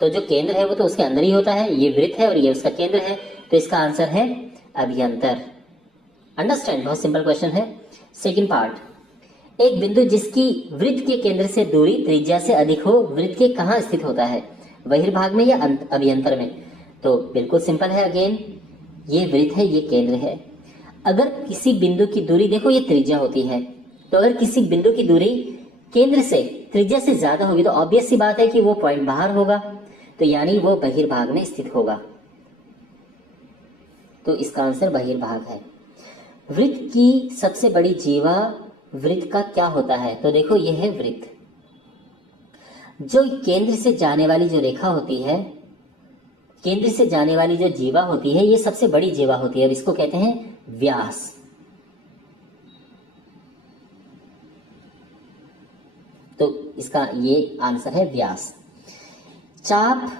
तो जो केंद्र है वो तो उसके अंदर ही होता है, ये वृत्त है और ये उसका केंद्र है, तो इसका आंसर है अभ्यंतर। अंडरस्टैंड, बहुत सिंपल क्वेश्चन है। सेकंड पार्ट, एक बिंदु जिसकी वृत्त के केंद्र से दूरी त्रिज्या से अधिक हो वृत्त के कहाँ स्थित होता है, बहिर्भाग में या अभ्यंतर में? तो बिल्कुल सिंपल है, अगेन ये वृत्त है, ये केंद्र है। अगर किसी बिंदु की दूरी, देखो ये त्रिज्या होती है, तो अगर किसी बिंदु की दूरी केंद्र से त्रिज्या से ज्यादा होगी तो ऑब्वियस सी बात है कि वो पॉइंट बाहर होगा, तो यानी वो बहिर्भाग में स्थित होगा, तो इसका आंसर बहिर्भाग है। वृत्त की सबसे बड़ी जीवा वृत्त का क्या होता है? तो देखो ये है वृत्त, जो केंद्र से जाने वाली जो रेखा होती है, केंद्र से जाने वाली जो जीवा होती है, ये सबसे बड़ी जीवा होती है और इसको कहते हैं व्यास। तो इसका ये आंसर है व्यास। चाप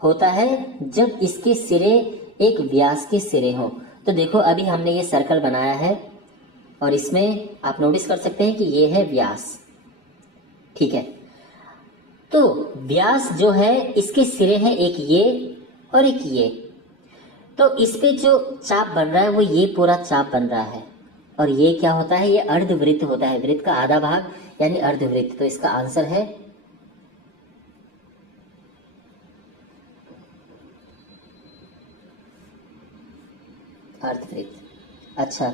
होता है जब इसके सिरे एक व्यास के सिरे हो। तो देखो अभी हमने ये सर्कल बनाया है और इसमें आप नोटिस कर सकते हैं कि ये है व्यास, ठीक है। तो व्यास जो है इसके सिरे हैं एक ये और एक ये, तो इस पे जो चाप बन रहा है वो ये पूरा चाप बन रहा है, और ये क्या होता है, ये अर्धवृत्त होता है, वृत्त का आधा भाग यानी अर्धवृत्त। तो इसका आंसर है अर्धवृत्त। अच्छा,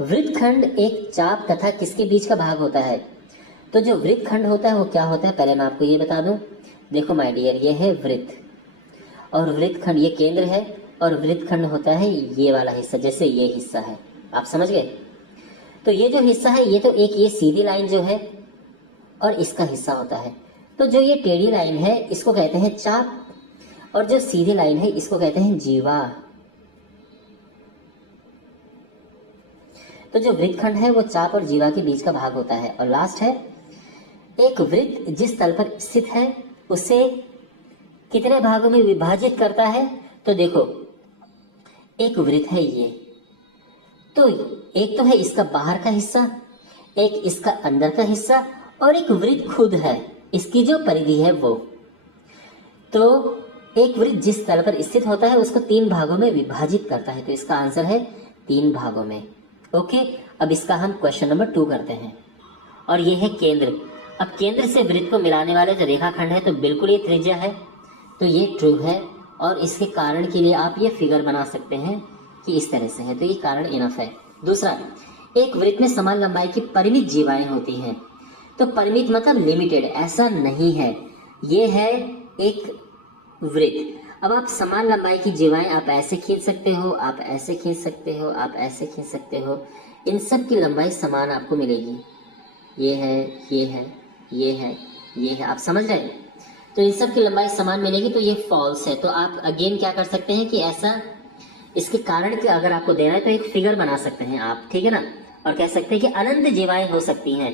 वृत्तखंड एक चाप तथा किसके बीच का भाग होता है? तो जो वृत्तखंड होता है वो क्या होता है, पहले मैं आपको ये बता दूं। देखो माय डियर, ये है वृत्त और वृत्तखंड ये केंद्र है, और वृत्तखंड होता है ये वाला हिस्सा, जैसे ये हिस्सा है, आप समझ गए। तो ये जो हिस्सा है ये तो एक ये सीधी लाइन जो है और इसका हिस्सा होता है। तो जो ये टेढ़ी लाइन है इसको कहते हैं चाप, और जो सीधी लाइन है इसको कहते हैं जीवा। तो जो वृत्तखंड है वो चाप और जीवा के बीच का भाग होता है। और लास्ट है, एक वृत्त जिस तल पर स्थित है उसे कितने भागों में विभाजित करता है? तो देखो एक वृत्त है ये, तो एक तो है इसका बाहर का हिस्सा, एक इसका अंदर का हिस्सा, और एक वृत्त खुद है, इसकी जो परिधि है वो। तो एक वृत्त जिस तल पर स्थित होता है उसको 3 भागों में विभाजित करता है, तो इसका आंसर है 3 भागों में। ओके, अब इसका हम क्वेश्चन नंबर 2 करते हैं, और ये है केंद्र। अब केंद्र से वृत्त को मिलाने वाले जो रेखाखंड है तो बिल्कुल ये त्रिज्या है, तो ये ट्रू है, और इसके कारण के लिए आप ये फिगर बना सकते हैं कि इस तरह से है, तो ये कारण इनफ है। दूसरा, एक वृत्त में समान लंबाई की परिमित जीवाएं होती हैं। तो परिमित मतलब लिमिटेड, ऐसा नहीं है, ये है एक वृत्त। अब आप समान लंबाई की जीवाएं आप ऐसे खींच सकते हो, आप ऐसे खींच सकते हो, आप ऐसे खींच सकते हो, इन सब की लंबाई समान आपको मिलेगी। ये है, ये है, ये है, ये है, आप समझ रहे हैं? तो इन सब की लंबाई समान मिलेगी, तो ये फॉल्स है। तो आप अगेन क्या कर सकते हैं कि ऐसा, इसके कारण कि अगर आपको देना है तो एक फिगर बना सकते हैं आप, ठीक है ना, और कह सकते हैं कि अनंत जीवाएं हो सकती हैं,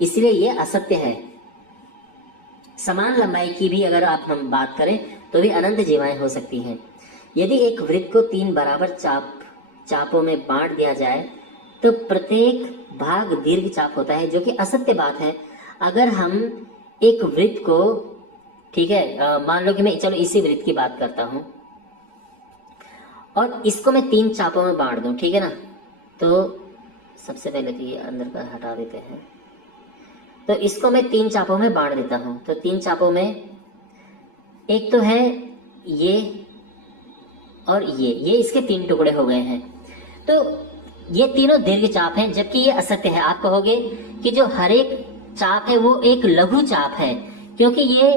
इसलिए ये असत्य है। समान लंबाई की भी अगर आप हम बात करें तो भी अनंत जीवाएं हो सकती हैं। यदि एक वृत्त को 3 बराबर चापों में बांट दिया जाए तो प्रत्येक भाग दीर्घ चाप होता है, जो कि असत्य बात है। अगर हम एक वृत्त को, ठीक है, मान लो कि मैं चलो इसी वृत्त की बात करता हूं और इसको मैं 3 चापों में बांट दूं, ठीक है ना, तो सबसे पहले तो ये अंदर का हटा देते हैं। तो इसको मैं 3 चापों में बांट देता हूं, तो 3 चापों में एक तो है ये और ये इसके 3 टुकड़े हो गए हैं। तो ये तीनों दीर्घ चाप हैं, जबकि ये असत्य है। आप कहोगे कि जो हर एक चाप है वो एक लघु चाप है, क्योंकि ये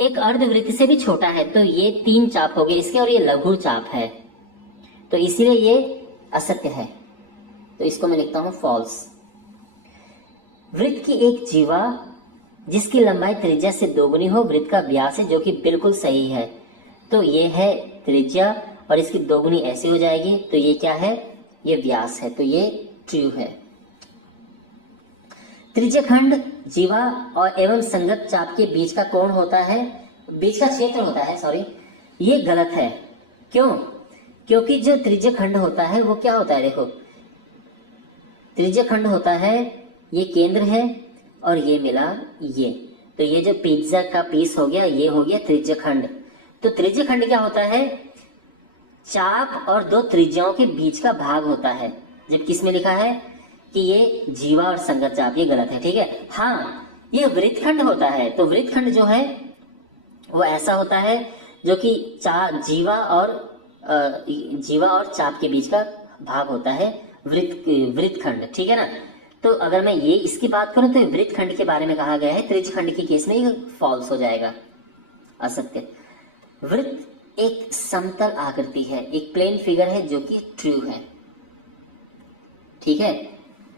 एक अर्धवृत्त से भी छोटा है, तो ये 3 चाप हो गए इसके, और ये लघु चाप है, तो इसीलिए ये असत्य है। तो इसको मैं लिखता हूं फॉल्स। वृत्त की एक जीवा जिसकी लंबाई त्रिज्या से 2 गुनी हो वृत्त का व्यास है, जो कि बिल्कुल सही है। तो ये है त्रिज्या और इसकी 2 गुनी ऐसे हो जाएगी, तो ये क्या है, ये व्यास है, तो ये ट्रू है। त्रिज्यखंड जीवा और एवं संगत चाप के बीच का कोण होता है, बीच का क्षेत्र होता है, सॉरी, ये गलत है। क्यों? क्योंकि जो त्रिज्यखंड होता है वो क्या होता है, देखो त्रिज्यखंड होता है, ये केंद्र है और ये मिला ये, तो ये जो पिज्जा का पीस हो गया, ये हो गया त्रिज्यखंड। तो त्रिज्यखंड क्या होता है? चाप और दो त्रिज्याओं के बीच का भाग होता है। जब किसमें लिखा है कि ये जीवा और संगत चाप, ये गलत है, ठीक है। हाँ, ये वृत्तखंड होता है। तो वृत्तखंड जो है वो ऐसा होता है जो कि जीवा और चाप के बीच का भाग होता है, वृत्तखंड, ठीक है ना। तो अगर मैं ये इसकी बात करूं तो वृत्तखंड के बारे में कहा गया है, त्रिज्यखंड के केस में ये फॉल्स हो जाएगा, असत्य। वृत्त एक समतल आकृति है, एक प्लेन फिगर है जो कि ट्रू है, ठीक है।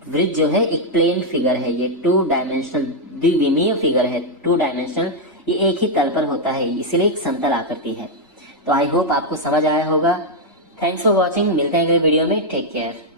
वृत्त जो है एक प्लेन फिगर है, ये 2 डायमेंशनल द्विविमीय फिगर है, 2 डायमेंशनल, ये एक ही तल पर होता है, इसलिए एक समतल आकृति है। तो आई होप आपको समझ आया होगा। थैंक्स फॉर वॉचिंग, मिलते हैं अगले वीडियो में, टेक केयर।